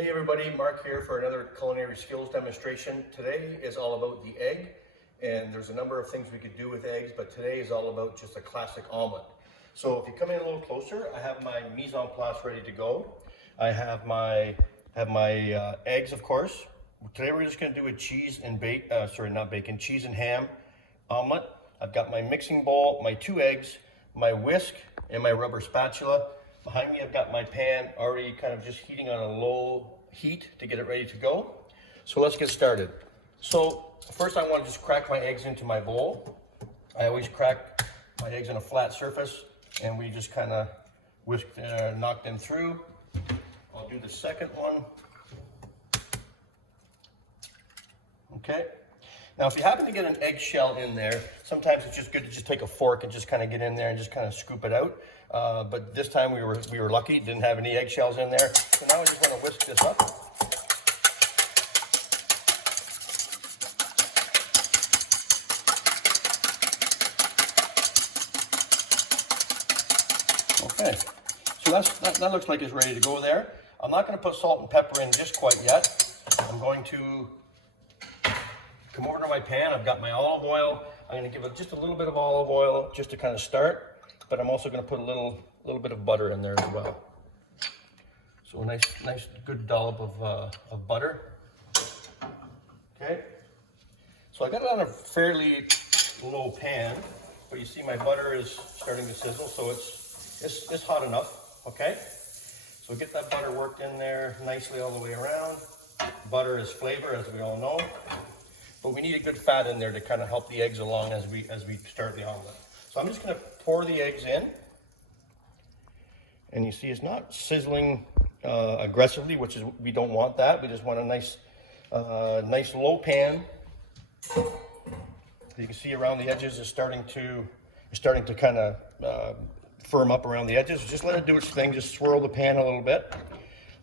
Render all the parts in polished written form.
Hey everybody, Mark here for another culinary skills demonstration. Today is all about the egg, and there's a number of things we could do with eggs, but today is all about just a classic omelet. So if you come in a little closer, I have my mise en place ready to go. I have my eggs, of course. Today we're just going to do a cheese and cheese and ham omelet. I've got my mixing bowl, my 2 eggs, my whisk, and my rubber spatula. Behind me, I've got my pan already kind of just heating on a low heat to get it ready to go. So let's get started. So first I want to just crack my eggs into my bowl. I always crack my eggs on a flat surface and we just kind of knock them through. I'll do the second one. Okay. Now if you happen to get an eggshell in there, sometimes it's just good to just take a fork and just kind of get in there and just kind of scoop it out. But this time we were lucky, didn't have any eggshells in there. So now I just want to whisk this up. Okay, so that looks like it's ready to go there. I'm not going to put salt and pepper in just quite yet. I'm going to come over to my pan. I've got my olive oil. I'm going to give it just a little bit of olive oil just to kind of start. But I'm also going to put a little bit of butter in there as well. So a nice good dollop of butter. Okay. So I got it on a fairly low pan, but you see my butter is starting to sizzle, so it's hot enough. Okay. So get that butter worked in there nicely all the way around. Butter is flavor, as we all know, but we need a good fat in there to kind of help the eggs along as we start the omelet. So I'm just going to pour the eggs in, and you see it's not sizzling aggressively, which is, we don't want that. We just want a nice low pan. You can see around the edges is starting to kind of firm up around the edges. Just let it do its thing. Just swirl the pan a little bit.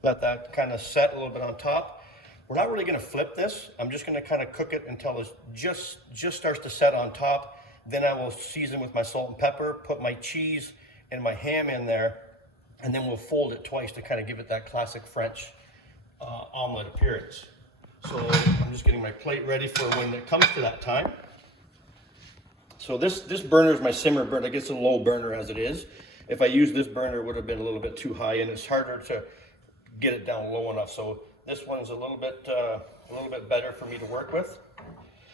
Let that kind of set a little bit on top. We're not really going to flip this. I'm just going to kind of cook it until it just starts to set on top. Then I will season with my salt and pepper, put my cheese and my ham in there, and then we'll fold it twice to kind of give it that classic French omelet appearance. So I'm just getting my plate ready for when it comes to that time. So this burner is my simmer burner. It gets a low burner as it is. If I use this burner, it would have been a little bit too high, and it's harder to get it down low enough. So this one's a little bit better for me to work with.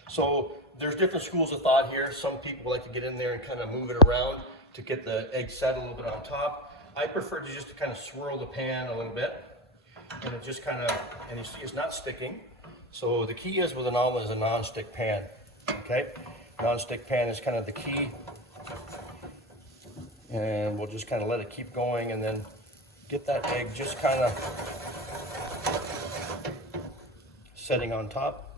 So there's different schools of thought here. Some people like to get in there and kind of move it around to get the egg set a little bit on top. I prefer to just kind of swirl the pan a little bit, and it just kind of, and you see it's not sticking. So the key is with an omelet is a non-stick pan, okay? Non-stick pan is kind of the key. And we'll just kind of let it keep going and then get that egg just kind of setting on top.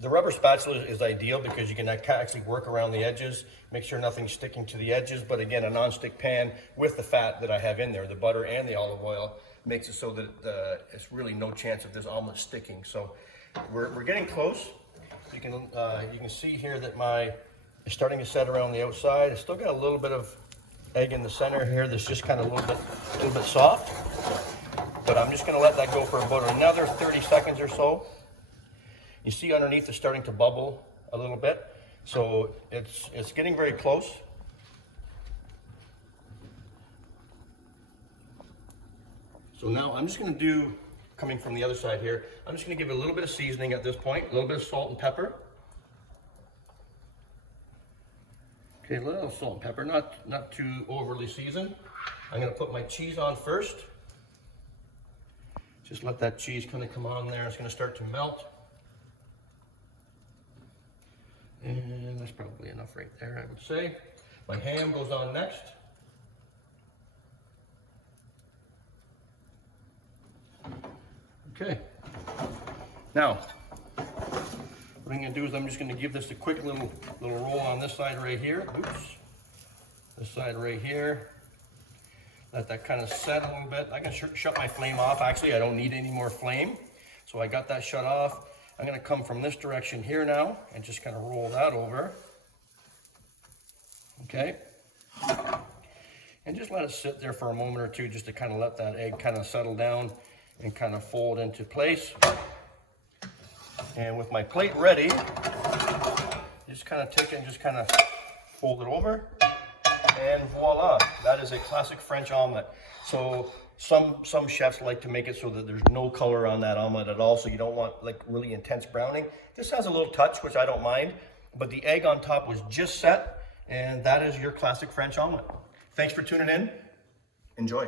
The rubber spatula is ideal because you can actually work around the edges, make sure nothing's sticking to the edges. But again, a non-stick pan with the fat that I have in there, the butter and the olive oil, makes it so that it's really no chance of this omelet sticking. So we're getting close. You can see here that it's starting to set around the outside. It's still got a little bit of egg in the center here that's just kind of a little bit soft. But I'm just going to let that go for about another 30 seconds or so. You see underneath it's starting to bubble a little bit. So it's getting very close. So now I'm just going to do, coming from the other side here, I'm just going to give it a little bit of seasoning at this point, a little bit of salt and pepper. Okay, a little salt and pepper, not too overly seasoned. I'm going to put my cheese on first. Just let that cheese kind of come on there. It's going to start to melt. And that's probably enough right there, I would say. My ham goes on next. Okay. Now, what I'm going to do is I'm just going to give this a quick little roll on this side right here. Oops. This side right here. Let that kind of set a little bit. I can shut my flame off. Actually, I don't need any more flame. So I got that shut off. I'm going to come from this direction here now and just kind of roll that over. Okay. And just let it sit there for a moment or two just to kind of let that egg kind of settle down and kind of fold into place. And with my plate ready, just kind of take it and just kind of fold it over. And voila, that is a classic French omelet. So some chefs like to make it so that there's no color on that omelet at all, so you don't want like really intense browning. This has a little touch, which I don't mind, but the egg on top was just set, and that is your classic French omelet. Thanks for tuning in. Enjoy.